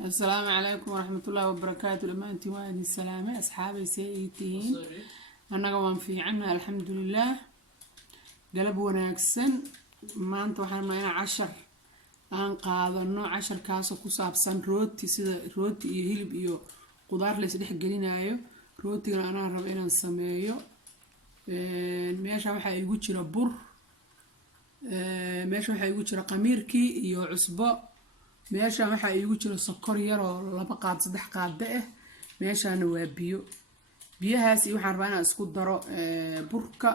السلام عليكم ورحمة الله وبركاته. لما أنت وادي السلامة أصحابي سيئتين أنا قوام في عنا الحمد لله قلب وناكسن ما أنت وحنا معنا 10 aan qaadano 10 kaas oo ku saabsan rooti sida rooti iyo hilib iyo qudaar la isdhex gelinayo rootiga aan rabo inaan sameeyo meesha waxa igu jira bur meesha waxa igu jira qamiirkii iyo cusbo meesha waxa igu jira sokor yar oo 2 qaad 3 qaad ah meeshana waa biyahaas waxaan rabaa inaan isku daro burka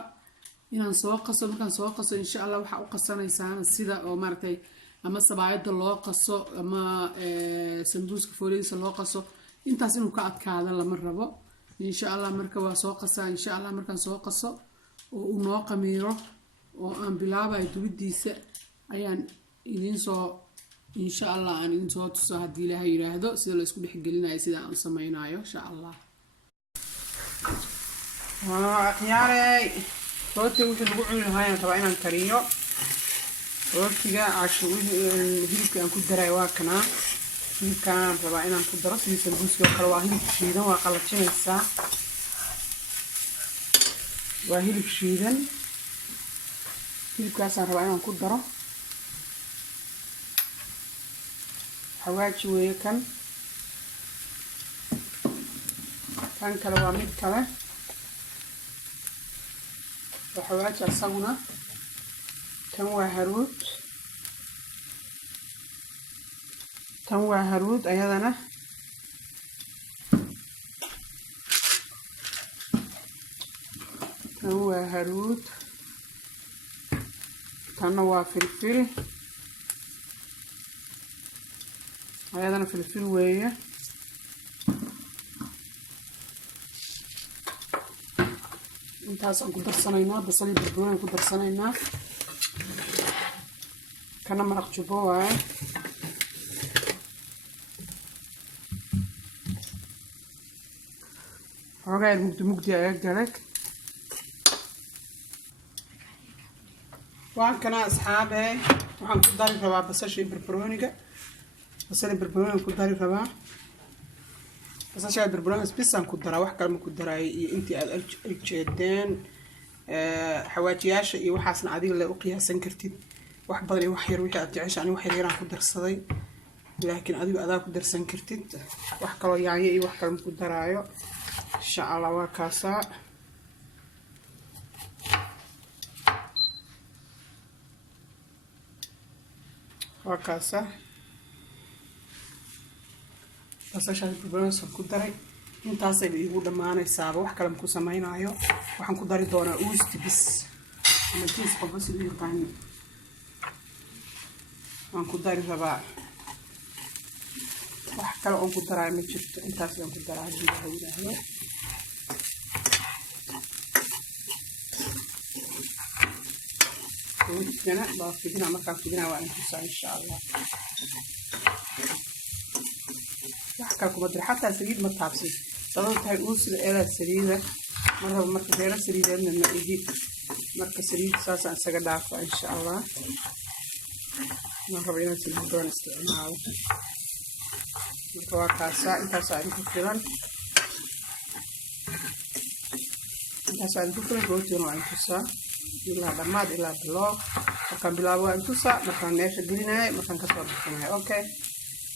inaan soo qaso markaan soo qaso insha Allah waxa u qasanaysaa sida oo maartay ama sabaayada loo qaso ama sambuuska fooliisa loo qaso intaas inuu ka adkaado lama rabo insha Allah marka waa soo qasaa insha Allah markaan soo qaso oo uu noo qamiiro oo aan bilaabay dubidiisa ayaan idin soo insha Allah aan idin soo tuso hadii Ilaahay yiraahdo sida la isku dhex gelinayo sida aan sameeynayo insha Allah akhyaaray rooti wixii lagu cuni lahaa rabaa inaan kariyo rootiga casho hilibka aan ku daray waa kana hilibkaan rabaa inaan ku daro sidii sambuuska kale waa hilib shiidan waa qalajinaysaa waa hilib shiidan hilibkaas aan rabaa inaan ku daro xawaaji weeye kan kale waa mid kale xawaaji asaguna tan waa haruud ayadana tan waa haruud tanna waa filfil ayadana filfil weeye intaas aan ku darsanaynaa basal iyo barbarooni ku darsanaynaa kana maraq jubbo waaye xogaa mugdi ayaa galay waan kana asxaabe waxaan ku dari rabaa basasha iyo barbarooniga ku dari rabaa basasha iyo barbarooniga bisaan ku daraa wax kale ma ku daray iyo intii aad jeedeen xawaajiyaasha iyo waxaasna adiga la u qiyaasan kartid wax badan wax yar wixii aad jeceshahay wax yar aan ku darsaday laakiin adigu adaa ku darsan kartid wax kale yaanyo iyo wax kale ma ku daraayo insha Allah waa kaasa basasha barbarooniga ku daray intaas ay igu dhamaanaysaa wax kale ma ku sameeynayo waxaan ku dari doonaa uusti bis ama tiis qabas iyo qani waan ku dari rabaa wax kale oo ku daray ma jirto intaas aan ku daraa hadii la yiraahdo وأنا بفيدنا مركب فيدنا وأنتم إن شاء الله وحكاكم بدري حتى السرير ما تعبسي صارت هاي أوصل إلى السرير مرة غير السرير لما يجي مركب سرير أساسا سجد عفوا إن شاء الله مرة بينا تلفزيون استعمال مرة كاسة أنت سعيد كثيرا أنت سعيد كثيرا بروتين وأنتم إلا دماد إلا بلوغ وكان بلاغو أنتوسا مكان نيشا قلناي مكان كسر بكناي أوكي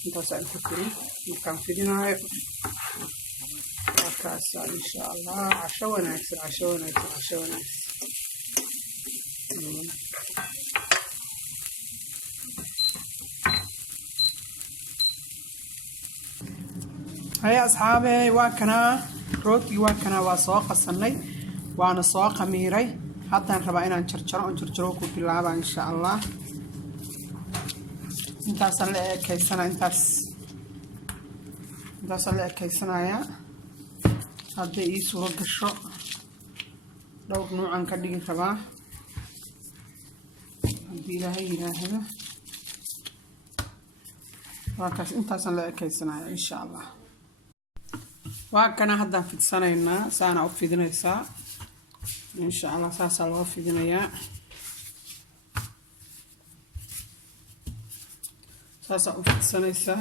انتوسا أنتوكري مكان فيدناي وكاسا إن شاء الله عشوة ناكس هيا أصحابي واكنا روتي واكنا واسوق السنة وانا سوق ميري حتى نربا إن نشرجرو ku bilaaba insha Allah intaas la ekeysana intaas la ekeysanaya hadii ii soo gasho dhowr noocan ka dhigi rabaa hadii Ilaahay yiraahdo waa kaas intaas la ekeysanaya insha Allah waa kana hadda fidsanayna saana u fidinaysaa إن شاء الله ساسا الله في دنيا ساسا أفت سنيسة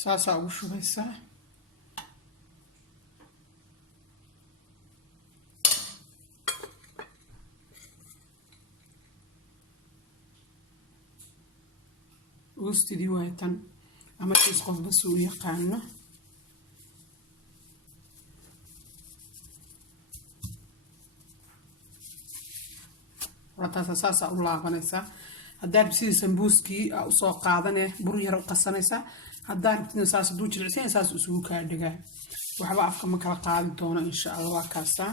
saasaa ugu shubaysaa. uustidii waay tan ama kiis qofba suu yaqaano. wataasa saasaa u laabanaysaa. haddaad sidii sambuuskii usoo qaadanee bur yar u qasanaysaa. haddaad rabtidna saas hadduu jilicsan saas isugu kaa dhigaa. waxba afka ma kala qaadi doono insha allah. waa kaasaa.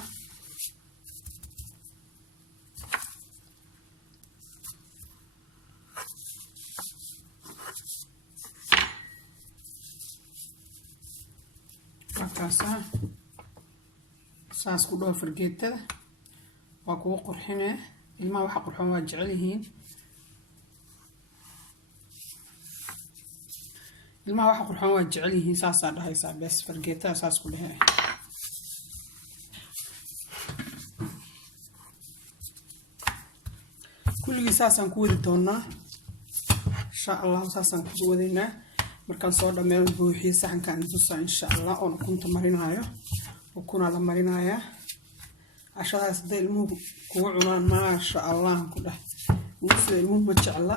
saas ku dhaw fargeetada waa kugu qurxinee. ilmaha waxa qurxoon waa jecel yihiin. ilmaha waxa qurxoon waa jecel yihiin. saasaa dhahaysaa bes fargeetada saas ku dhehe. kulligii saasaan ku wadi doonaa insha allah. saasaan ku wadaynaa markaan soo dhammeeyo buuxiyo saxankaan tusaa insha allah. oon ukunta marinayo. ukunaa la marinayaa. cashadaas hadday ilmuhu kugu cunaan maasha allah ku dheh. sida ilmuhu ma jecla.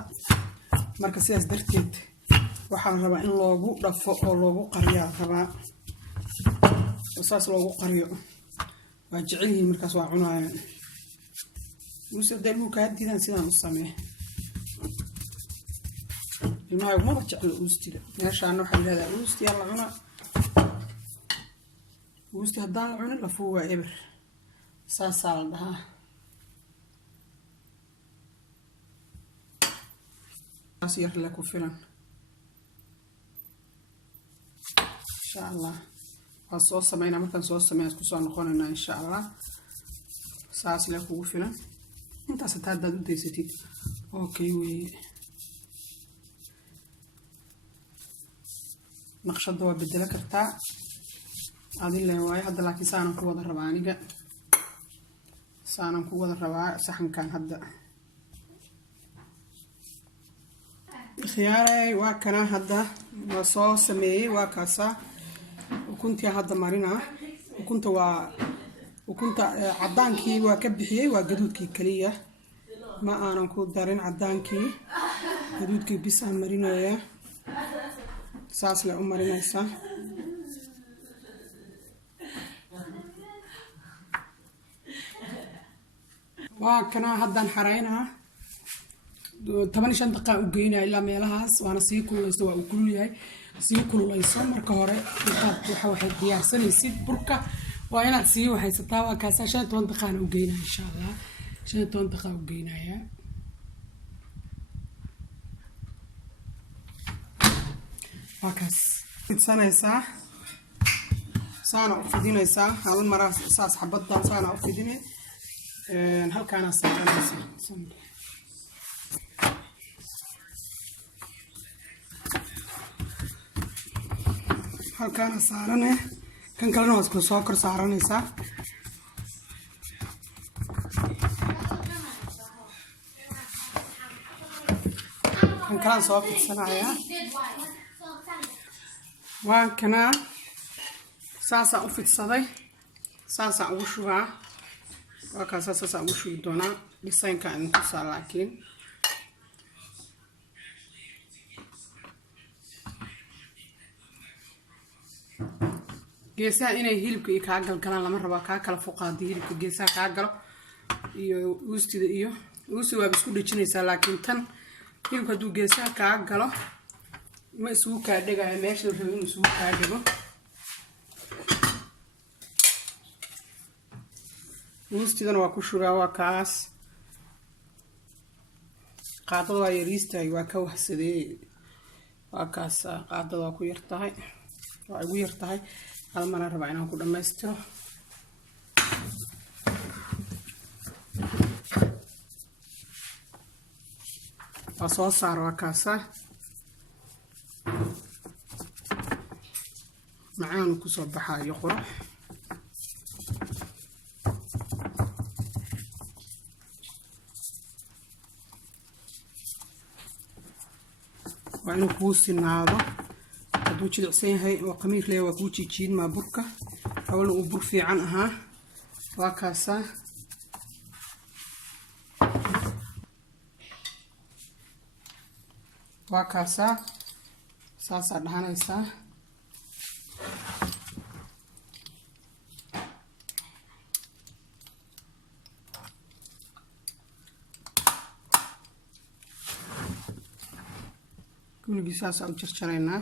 marka sidaas darteed waxaan rabaa in loogu dhafo oo loogu qariyaa rabaa. oo saas loogu qariyo waa jecel yihiin markaas waa cunayaan. hadday ilmuhu kaa diidaan sidaan u samee. ilmaha maba jecla uustida. meeshaan waxaa yidhahdaa uusti yaa la cunaa. uusti haddaan la cunin lafuu waa eber. saasaa la dhahaa. saas yar le ku filan insha allah. waa soo sameynaa. markaan soo sameyn isku soo noqonaynaa insha allah. saas le kugu filan. intaas hataa haddaad u daysatid okay weeye. naqshada waa bedelo kartaa adile waaye. hadda laakiin saanan ku wada rabaa aniga. saanan ku wada rabaa saxankan hadda. khiyaaray waa kana hadda waa soo sameeyey. waa kaasaa ukuntii hadda marinaa. ukunta waa ukunta cadaankii waa ka bixiyey. waa gaduudkii kaliya ma aanan ku darin cadaankii. gaduudkii bis aan marinaya. saas le u marinaysaa. waa kana haddaan xaraynaa. 15 daqiiqa u geynaa ilaa meelahaas. waana sii kululeyso. waa uu kulul yahay. sii kululeyso marka hore. intaad waxay diyaarsanaysid burka waa inaad sii waxaysataa. waa kaasaa 15 daqiiqana u geynaa insha allah. 15 daqiiqa u geynayaa. waa kaas fidsanaysaa. saana u fidinaysaa. hal maraa saas xabaddan saana u fidine. halkaana saaranaysaa. halkaana saarane. kan kalena waa isku soo kor saaranaysaa. kan kalaan soo fidsanayaa. waa kana saasaan u fidsaday. saasaan ugu shubaa. waa kaasa saasaan ugu shubi doonaa. dhisaynka idin tusaa laakiin. geesaha inay hilibka iyo kaa galgalaan lama rabo. kaa kala fuqaadi hilibka geesaha kaa galo iyo uustida iyo uustida waa isku dhejinaysaa. laakiin tan hilibka hadduu geesaha kaa galo ma isugu kaa dhegaayo. meesha la rabo inuu isugu kaa dhego. uustidana waa ku shubaa. waa kaas. qaadada waa yariistahay. waa ka wahsadee. waa kaas. qaadada waa ku yartahay. waa igu yartahay. hal maraan rabaa inaan ku dhammaystiro. waa soo saar. waa kaasa. macaanu kusoo baxaayo qurux. waa inuu kuu sinaado. hadduu jilicsan yahay oo qamiir leh waa kuu jiijiin maa burka awalna uu bur fiican ahaa waa kaasaa saasaa dhahanaysaa kuligii saasaa u jarjaraynaa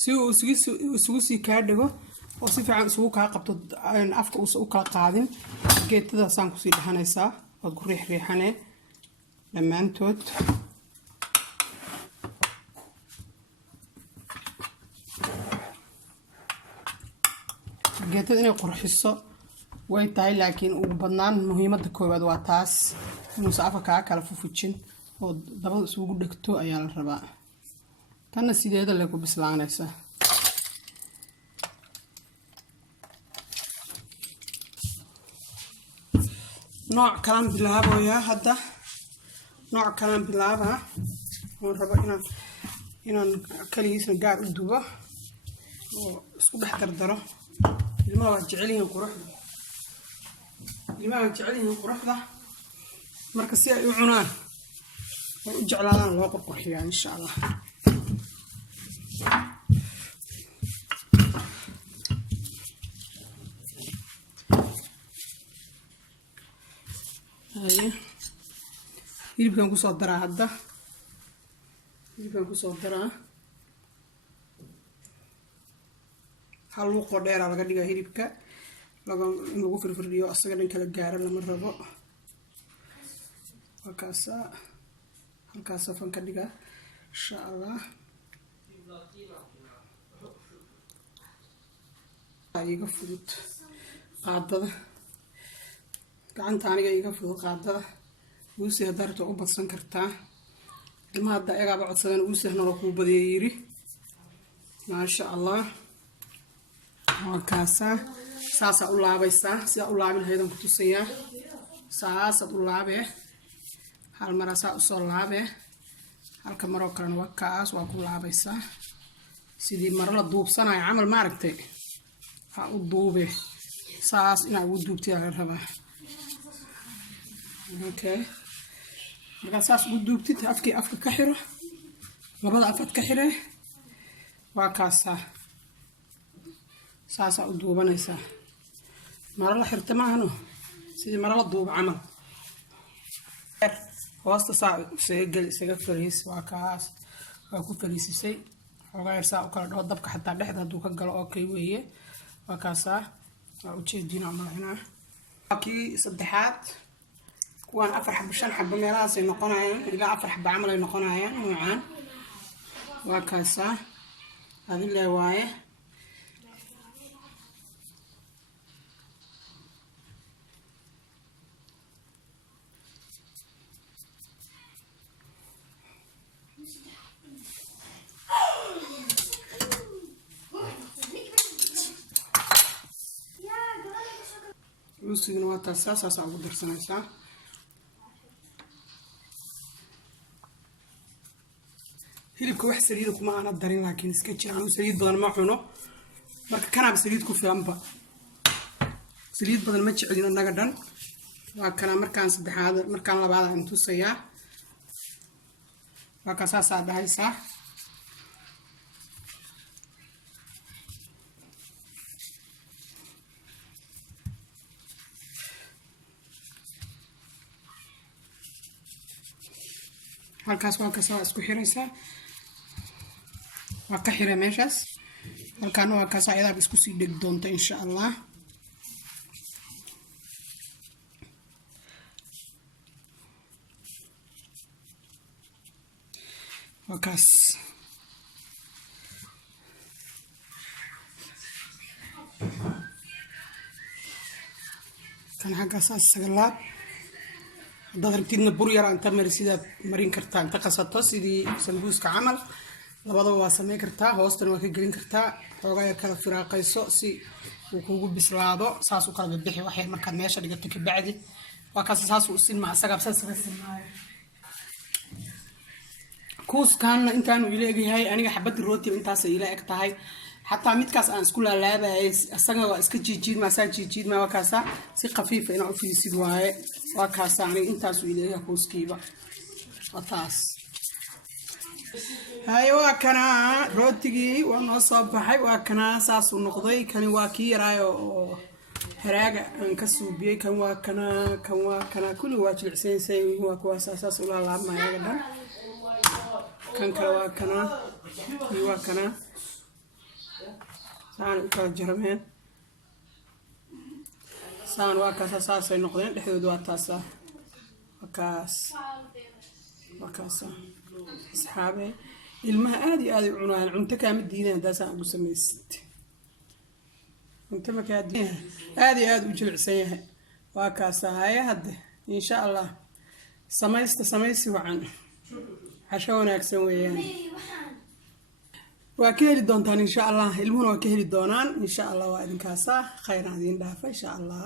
si uu isugu sii kaa dhigo oo si fiican isugu kaa qabto afka uusan u kala qaadin geedadaasaan kusii dhahanaysaa waad ku riixriixanee dhammaantood geedada inay qurxiso way tahay laakiin ugu badnaan muhiimadda koowaad waa taas inuusan afka kaa kala fufujin oo dabada isugu dhegto ayaa la rabaa tanna sideeda lay ku bislaanaysaa nooc kalaan bilaabayaa hadda nooc kalaan bilaabaa oon rabo inaan kaligiisna gaar u dubo oo isku dhex dardaro ilmaha waa jecel yihiin quruxda marka si ay u cunaan oo u jeclaadaan loo qurxiyaa insha Allah hilibkan kusoo daraa hadda hal luuqoo dheeraa laga dhigaa hilibka in lagu firfirdhiyo asaga dhan kala gaaro lama rabo waa kaasaa halkaas safan ka dhigaa insha Allah iga fudud qaadada gacanta aniga iga fudud qaadada uusi haddaad rabto u badsan kartaa ilmaha hadda ayagaaba codsadeen uusi hanala kuu badiya yiri maasha Allah waa kaasaa saasaa u laabaysaa sidaa u laabi lahaydaan ku tusayaa saasaad u laabee hal maraa saa usoo laabee halka maroo kalena waa kaas waa ku laabaysaa sidii maro la duubsanayo camal maaragtay ha u duube saas inaa ugu duubtay la rabaa okay markaa saas ugu duubtid afkii afka ka xiro labada afad ka xire waa kaasaa saasaa u duubanaysaa maro la xirta maahano sidii maro la duubo camal hoosta saa isaga fariis waa kaas waa ku fariisisay xoogaa yar saa u kala dhaho dabka xataa dhexda hadduu ka galo okay weeye waa kaasaa waa ujeediina malacinaa waa kii saddexaad kuwaan 4 xabo 5 xabo meelahaasay noqonayaan ilaa 4 xabo camal ay noqonayaan noocaan waa kaasaa adile waaye uusigana waa taas saasaa ugu darsanaysaa hilibka wax saliida kuma aana darin laakiin iska jiraan saliid badan ma cuno marka kanaaba saliid ku filanba saliid badan ma jecelin annaga dhan waa kana markaan saddexaad markaan labaad aan tusayaa waa ka saasaa dhahaysaa halkaas waa ka soo isku xiraysaa waa ka xira meeshaas halkaana waa kaas ayada isku sii dhig doonta insha Allah waa kaas kan xaggaas sagalaad haddaad rabtidna bur yar inta mari sidaad marin kartaa inta qasato sidii sambuuska camal labadaba waa sameyn kartaa hoostana waa ka gelin kartaa xoogaa yar kala firaaqayso si uu kugu bislaado saas u kala bixi wax yar markaad meesha dhigato ka bacdi waa kaas saas u sinma asaga saas ka sinmaayo kuuskan intaan uu leeyahay aniga xabad rooti intaas ay ila eg tahay xataa midkaas aan isku laalaabahay asaga waa iska jiidma waa kaasa si khafiif ah inaan u fiisid waaye waa kaasa aniga intaas uu leeyahay kuuskiiba waa taas hayo waa kana rootigii waa noo soo baxay waa kana saas uu noqday kani waa kii yaraayo oo haraaga aan ka suubiyay kan waa kana kulli waa jilicsaysay waa kuwaas saas u laalaabmaya dhan kan kale waa kana kii waa kana saan u kala jarmeen saan waa kaasa saasay noqdeen dhexdooda waa taasa waa kaasa asxaabe ilmaha aad iyo aad u cunaan cunto kaama diidaan daasaan ugu samaysid cunto markaa aad iyo aad u jilicsan yahay waa kaasa haya hadde insha allah samaysi wacan casho wanaagsan weeyaan waa ka heli doontaan insha allah ilmuhuna waa ka heli doonaan insha allah waa idinkaasa khayr aan idin dhaafa insha allah